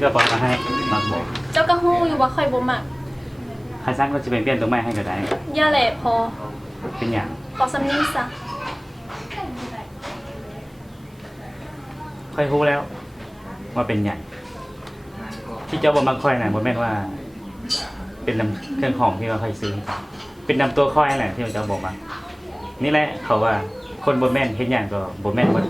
อกระเป๋ามาให้มักบอก เจ้าก็ฮู้อยู่ว่าค่อยบ่มัก ใครสร้างก็จะเป็นเปลี่ยนตัวใหม่ให้ก็ได้ อย่าแหละพอ เป็นอย่าง พอสำนี้ซะ ค่อยรู้แล้วว่าเป็นอย่างที่เจ้าบอกมักค่อยน่ะบ่แม่นว่า เป็นนำเครื่องของที่เราค่อยซื้อเป็นนำตัวค่อยแหละที่เจ้าบอกมานี่แหละเขาว่าคนบ่แม่นเฮ็ดอย่างก็บ่แม่นหมด